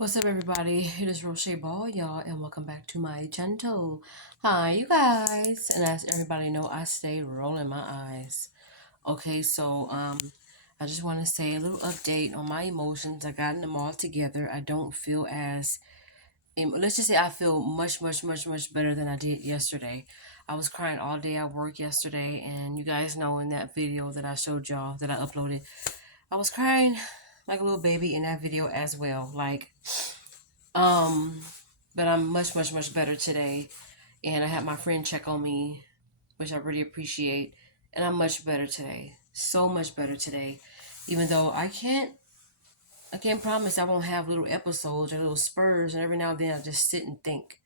What's up, everybody? It is Roche Ball, y'all, and welcome back to my channel. Hi, you guys. And as everybody know, I stay rolling my eyes. Okay, I just want to say a little update on my emotions. I gotten them all together. I don't feel as let's just say I feel much better than I did yesterday. I was crying all day at work yesterday, and you guys know in that video that I showed y'all that I uploaded, I was crying like a little baby in that video as well. Um, but I'm much better today. And I had my friend check on me, which I really appreciate. And I'm much better today. So much better today. Even though I can't promise I won't have little episodes or little spurs, and every now and then I just sit and think,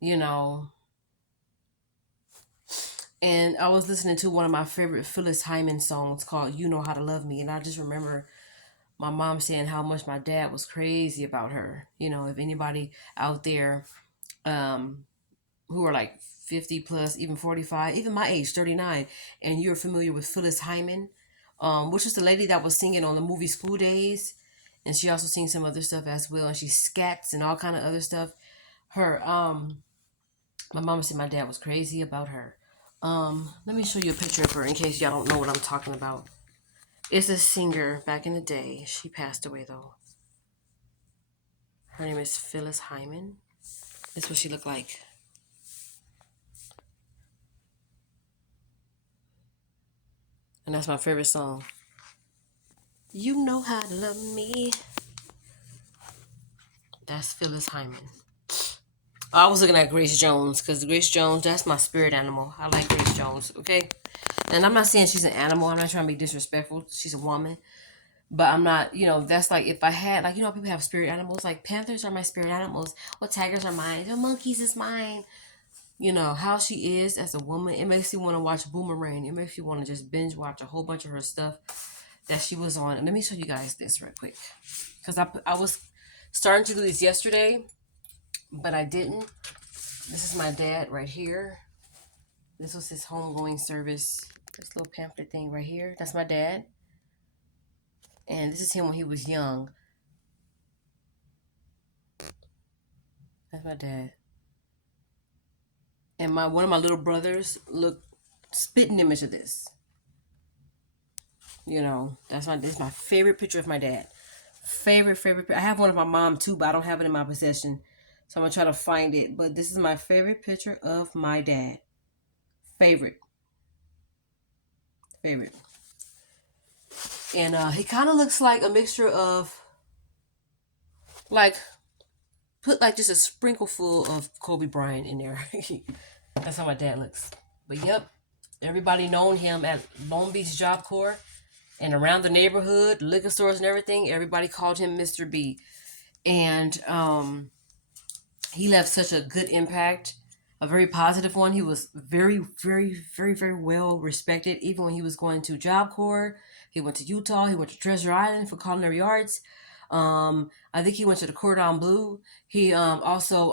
you know. And I was listening to one of my favorite Phyllis Hyman songs called You Know How to Love Me. And I just remember my mom saying how much my dad was crazy about her. If anybody out there um, who are like 50 plus, even 45, even my age, 39, and you're familiar with Phyllis Hyman, which is the lady that was singing on the movie School Days. And she also sings some other stuff as well. And she scats and all kind of other stuff. Her, my mom said my dad was crazy about her. Let me show you a picture of her in case y'all don't know what I'm talking about. It's a singer back in the day. She passed away though. Her name is Phyllis Hyman. This is what she looked like. And that's my favorite song. You know how to love me. That's Phyllis Hyman. I was looking at Grace Jones because Grace Jones, that's my spirit animal. I like Grace Jones, okay? And I'm not saying she's an animal. I'm not trying to be disrespectful. She's a woman. But I'm not, that's like if I had, like, people have spirit animals. Like panthers are my spirit animals. Well, tigers are mine. The monkeys is mine. How she is as a woman. It makes you want to watch Boomerang. It makes you want to just binge watch a whole bunch of her stuff that she was on. And let me show you guys this real quick. Because I was starting to do this yesterday, but I didn't. This is my dad right here. This was his homegoing service. This little pamphlet thing right here. That's my dad. And this is him when he was young. That's my dad. And one of my little brothers look spitting image of this. This is my favorite picture of my dad. Favorite. I have one of my mom too, but I don't have it in my possession. So I'm gonna try to find it. But this is my favorite picture of my dad. Favorite. Favorite. And he kind of looks like a mixture of, like, put like just a sprinkle full of Kobe Bryant in there. That's how my dad looks. But yep, everybody known him at Long Beach Job Corps and around the neighborhood, liquor stores and everything. Everybody called him Mr. B. And he left such a good impact, a very positive one. He was very well respected, even when he was going to Job Corps. He went to Utah. He went to Treasure Island for culinary arts. I think he went to the Cordon Bleu. He also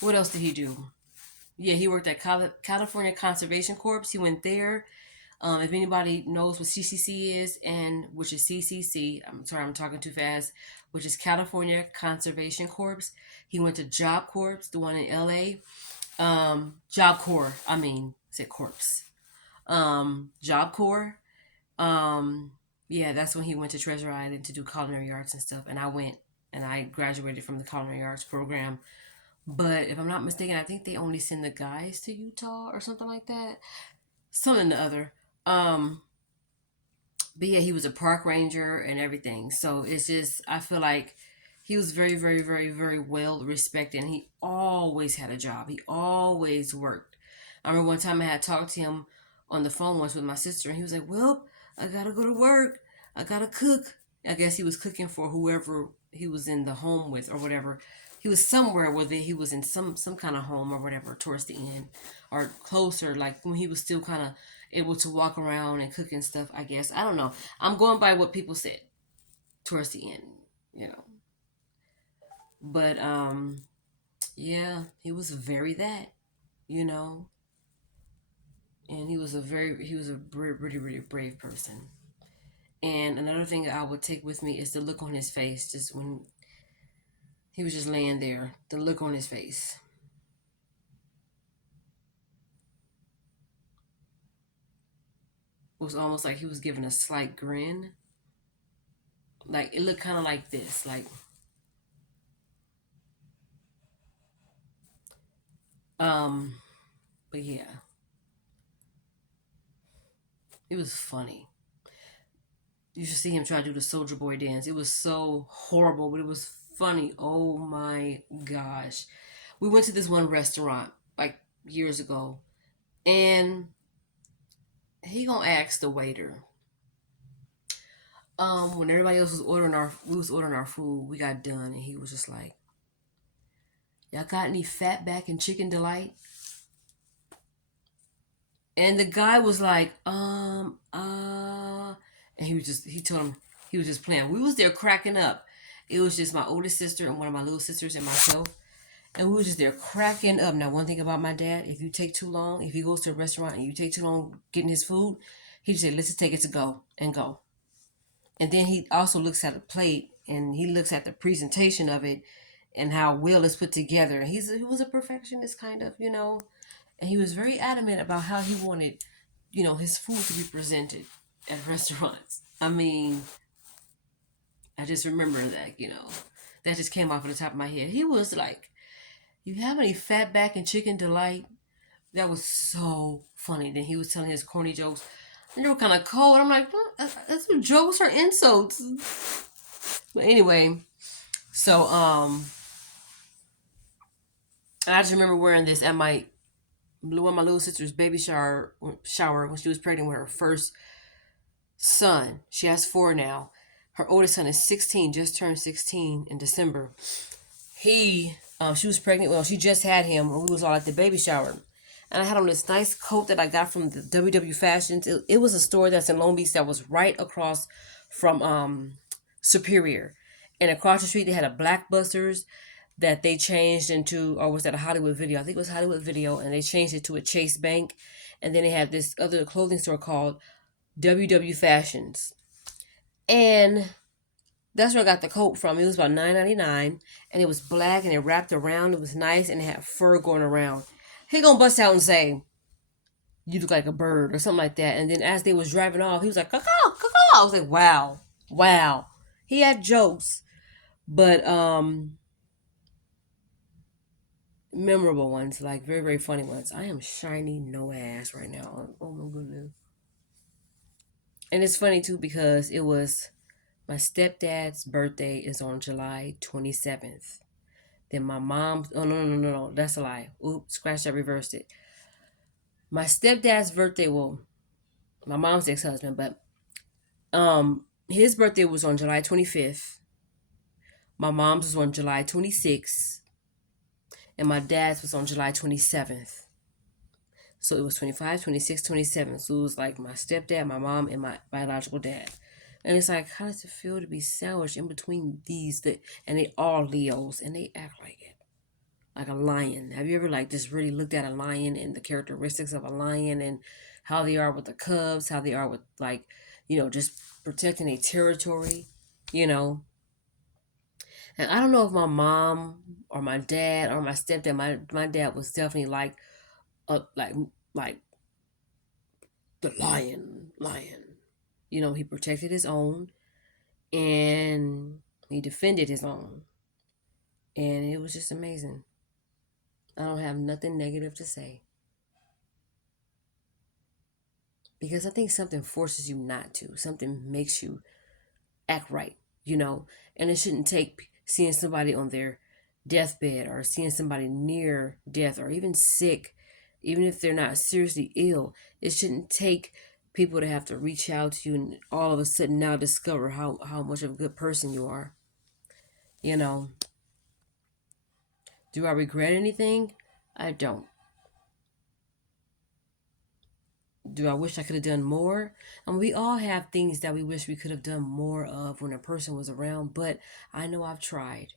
what else did he do? Yeah, he worked at California Conservation Corps. He went there. If anybody knows what CCC is, and which is CCC, I'm sorry, I'm talking too fast, which is California Conservation Corps. He went to Job Corps, the one in LA. Job Corps, said Corps. Job Corps. Yeah, that's when he went to Treasure Island to do culinary arts and stuff. And I went and I graduated from the culinary arts program. But if I'm not mistaken, I think they only send the guys to Utah or something like that. Something or the other. Um, but yeah, he was a park ranger and everything. So it's just, I feel like he was very well respected. And he always had a job. He always worked. I remember one time I had talked to him on the phone once with my sister, and he was like, "Well, I gotta go to work. I gotta cook." I guess he was cooking for whoever he was in the home with or whatever. He was somewhere where he was in some kind of home or whatever towards the end or closer, like when he was still kind of able to walk around and cook and stuff. I guess I don't know. I'm going by what people said towards the end, you know. But yeah, he was very that, you know, and he was a really brave person. And another thing that I would take with me is the look on his face, just when he was just laying there, the look on his face. It was almost like he was giving a slight grin. Like it looked kind of like this, like um, but yeah, it was funny. You should see him try to do the Soldier Boy dance. It was so horrible, but it was funny. Oh my gosh. We went to this one restaurant like years ago, and he gonna ask the waiter. When everybody else was ordering our food, we got done, and he was just like, "Y'all got any fatback and chicken delight?" And the guy was like, and he told him he was just playing. We was there cracking up. It was just my oldest sister and one of my little sisters and myself. And we were just there cracking up. Now, one thing about my dad, if you take too long, if he goes to a restaurant and you take too long getting his food, he just say, let's just take it to go and go. And then he also looks at the plate and he looks at the presentation of it and how well it's put together. He was a perfectionist kind of, and he was very adamant about how he wanted, his food to be presented at restaurants. I mean, I just remember that, that just came off of the top of my head. He was like, you have any fatback and chicken delight? That was so funny. Then he was telling his corny jokes. And they were kind of cold. I'm like, that's what jokes or insults. But anyway, so I just remember wearing this at one of my little sister's baby shower when she was pregnant with her first son. She has four now. Her oldest son is 16, just turned 16 in December. She was pregnant. Well, she just had him when we was all at the baby shower. And I had on this nice coat that I got from the WW Fashions. It was a store that's in Long Beach that was right across from Superior. And across the street, they had a Blackbusters that they changed into, or was that a Hollywood Video? I think it was Hollywood Video, and they changed it to a Chase Bank. And then they had this other clothing store called WW Fashions. And that's where I got the coat from. It was about $9.99, and it was black, and it wrapped around. It was nice, and it had fur going around. He gonna bust out and say, "You look like a bird," or something like that. And then as they was driving off, he was like, "Caw, caw." I was like, "Wow, wow." He had jokes, but memorable ones, like very very funny ones. I am shiny no ass right now. Oh my goodness. And it's funny too because it was my stepdad's birthday is on July 27th. Then my mom's, oh no, that's a lie. Oops, scratch that, reversed it. My stepdad's birthday, well, my mom's ex-husband, but his birthday was on July 25th. My mom's was on July 26th, and my dad's was on July 27th. So it was 25, 26, 27. So it was like my stepdad, my mom, and my biological dad. And it's like, how does it feel to be sandwiched in between these? And they all Leos, and they act like it. Like a lion. Have you ever like just really looked at a lion and the characteristics of a lion and how they are with the cubs, how they are with like, just protecting a territory, you know? And I don't know if my mom or my dad or my stepdad, my dad was definitely like the lion. He protected his own and he defended his own. And it was just amazing. I don't have nothing negative to say. Because I think something forces you not to. Something makes you act right, And it shouldn't take seeing somebody on their deathbed or seeing somebody near death or even sick, even if they're not seriously ill. It shouldn't take people to have to reach out to you and all of a sudden now discover how much of a good person you are. You know, do I regret anything? I don't. Do I wish I could have done more? And we all have things that we wish we could have done more of when a person was around, but I know I've tried.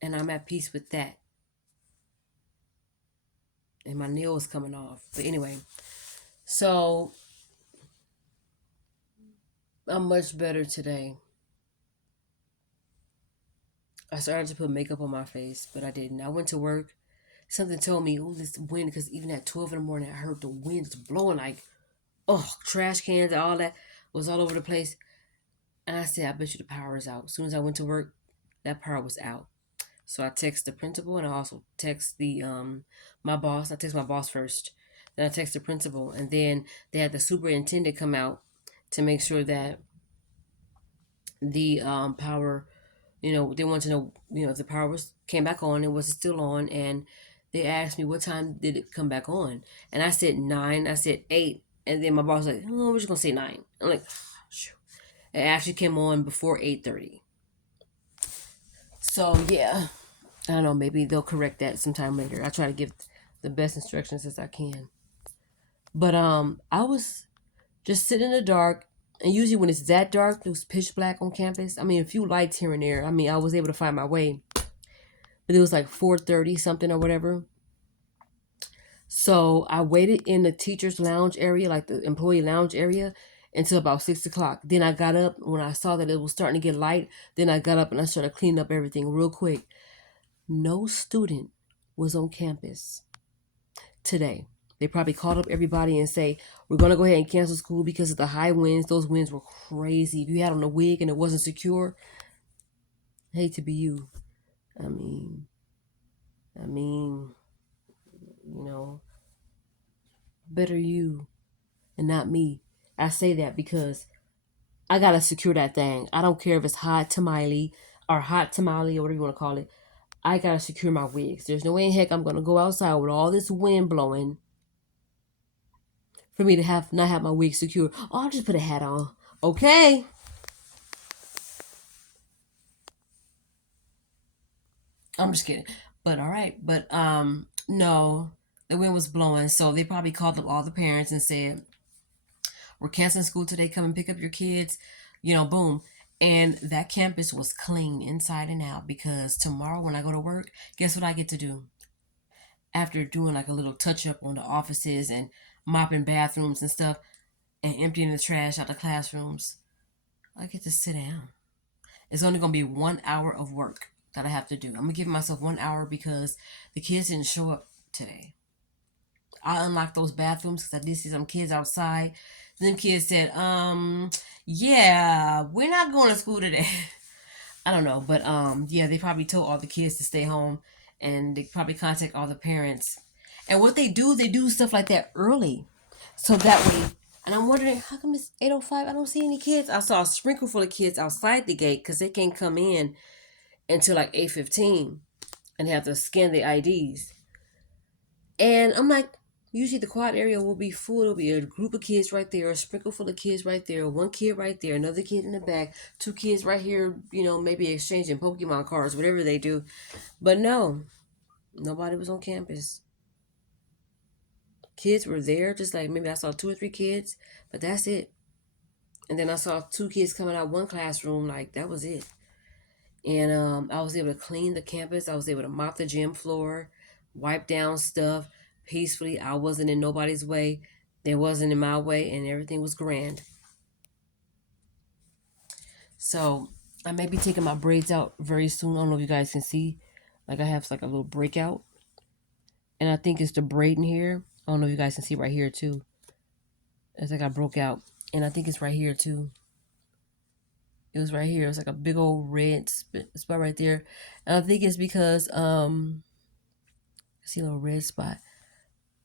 And I'm at peace with that. And my nail is coming off. But anyway, so I'm much better today. I started to put makeup on my face, but I didn't. I went to work. Something told me, oh, this wind, because even at 12 in the morning, I heard the winds blowing like, oh, trash cans and all that was all over the place. And I said, I bet you the power is out. As soon as I went to work, that power was out. So I text the principal and I also text the my boss. I text my boss first. Then I text the principal, and then they had the superintendent come out to make sure that the power, they wanted to know, if the power was came back on and was it still on, and they asked me what time did it come back on, and I said 9. I said 8, and then my boss was like, oh, we're just gonna say 9. I'm like, shoot. It actually came on before 8:30. So yeah, I don't know. Maybe they'll correct that sometime later. I try to give the best instructions as I can. But I was just sitting in the dark, and usually when it's that dark, it was pitch black on campus. I mean, a few lights here and there. I mean, I was able to find my way, but it was like 4:30 something or whatever. So I waited in the teachers' lounge area, like the employee lounge area, until about 6 o'clock. Then I got up when I saw that it was starting to get light. Then I got up and I started cleaning up everything real quick. No student was on campus today. They probably called up everybody and say, we're going to go ahead and cancel school because of the high winds. Those winds were crazy. If you had on a wig and it wasn't secure, I hate to be you. I mean, I mean, you know, better you and not me. I say that because I got to secure that thing. I don't care if it's hot tamale or whatever you want to call it. I got to secure my wigs. There's no way in heck I'm going to go outside with all this wind blowing for me to have not have my wig secure. Oh, I'll just put a hat on. Okay. I'm just kidding. But all right. But no, the wind was blowing, so they probably called up all the parents and said, we're canceling school today. Come and pick up your kids. Boom. And that campus was clean inside and out, because tomorrow when I go to work, guess what I get to do? After doing like a little touch up on the offices and mopping bathrooms and stuff and emptying the trash out the classrooms, I get to sit down. It's only going to be 1 hour of work that I have to do. I'm going to give myself 1 hour because the kids didn't show up today. I unlocked those bathrooms because I did see some kids outside. Them kids said, yeah, we're not going to school today. I don't know, but yeah, they probably told all the kids to stay home, and they probably contact all the parents. And what they do stuff like that early, so that way. And I'm wondering, how come it's 8:05? I don't see any kids. I saw a sprinkle full of kids outside the gate because they can't come in until like 8:15, and they have to scan the IDs. And I'm like, usually the quad area will be full. There'll be a group of kids right there, a sprinkle full of kids right there, one kid right there, another kid in the back, two kids right here, maybe exchanging Pokemon cards, whatever they do. But no, nobody was on campus. Kids were there, just like maybe I saw 2 or 3 kids, but that's it. And then I saw 2 kids coming out one classroom, like that was it. And I was able to clean the campus. I was able to mop the gym floor, wipe down stuff peacefully. I wasn't in nobody's way. They wasn't in my way, and everything was grand. So I may be taking my braids out very soon. I don't know if you guys can see. Like I have like a little breakout. And I think it's the braid in here. I don't know if you guys can see right here too. It's like I broke out. And I think it's right here too. It was right here. It was like a big old red spot right there. And I think it's because I see a little red spot.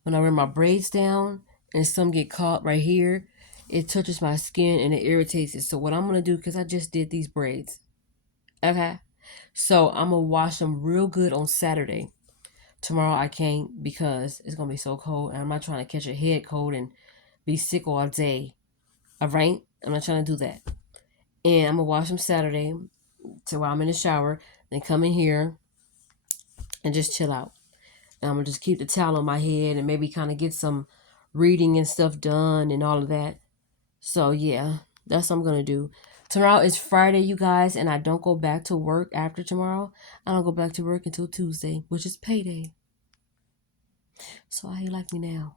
When I wear my braids down and some get caught right here, it touches my skin and it irritates it. So what I'm gonna do, because I just did these braids, okay? So I'm gonna wash them real good on Saturday. Tomorrow I can't because it's gonna be so cold, and I'm not trying to catch a head cold and be sick all day. All right, I'm not trying to do that. And I'm gonna wash them Saturday, so while I'm in the shower, then come in here and just chill out. And I'm gonna just keep the towel on my head and maybe kind of get some reading and stuff done and all of that. So yeah, that's what I'm gonna do. Tomorrow is Friday, you guys, and I don't go back to work after tomorrow. I don't go back to work until Tuesday, which is payday. So how you like me now?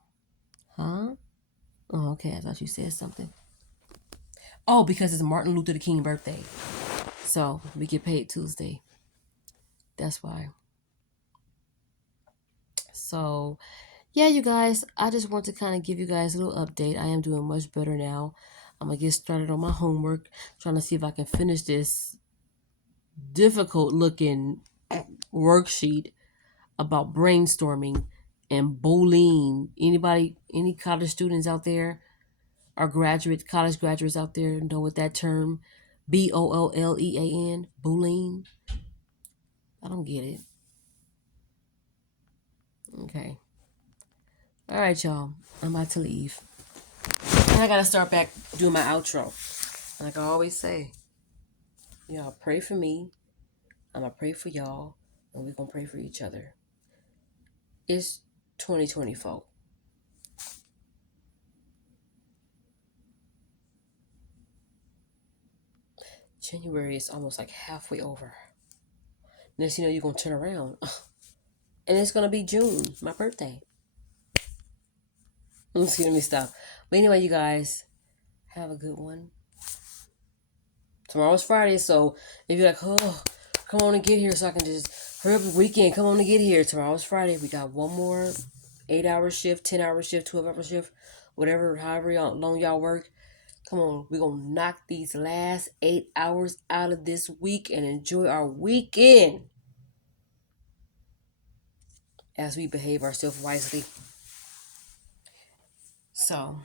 Huh? Oh, okay. I thought you said something. Oh, because it's Martin Luther King birthday. So we get paid Tuesday. That's why. So yeah, you guys, I just want to kind of give you guys a little update. I am doing much better now. I'm gonna get started on my homework, trying to see if I can finish this difficult looking worksheet about brainstorming and bullying. Anybody, any college students out there, or college graduates out there know what that term BOLLEAN, bullying? I don't get it. Okay. All right, y'all. I'm about to leave. And I gotta start back doing my outro. Like I always say, y'all pray for me. I'm gonna pray for y'all, and we're gonna pray for each other. It's 2024. January is almost like halfway over. Next you know, you're gonna turn around. And it's gonna be June, my birthday. Let me stop. But anyway, you guys, have a good one. Tomorrow's Friday, so if you're like, oh, come on and get here so I can just hurry up the weekend, come on and get here. Tomorrow's Friday. We got one more 8-hour shift, 10-hour shift, 12-hour shift, whatever, however long y'all work. Come on, we're going to knock these last 8 hours out of this week and enjoy our weekend as we behave ourselves wisely. So,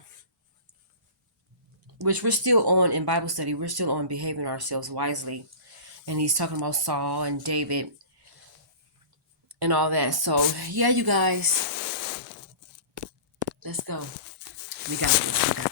which we're still on in Bible study, we're still on behaving ourselves wisely. And he's talking about Saul and David and all that. So, yeah, you guys, let's go. We got this.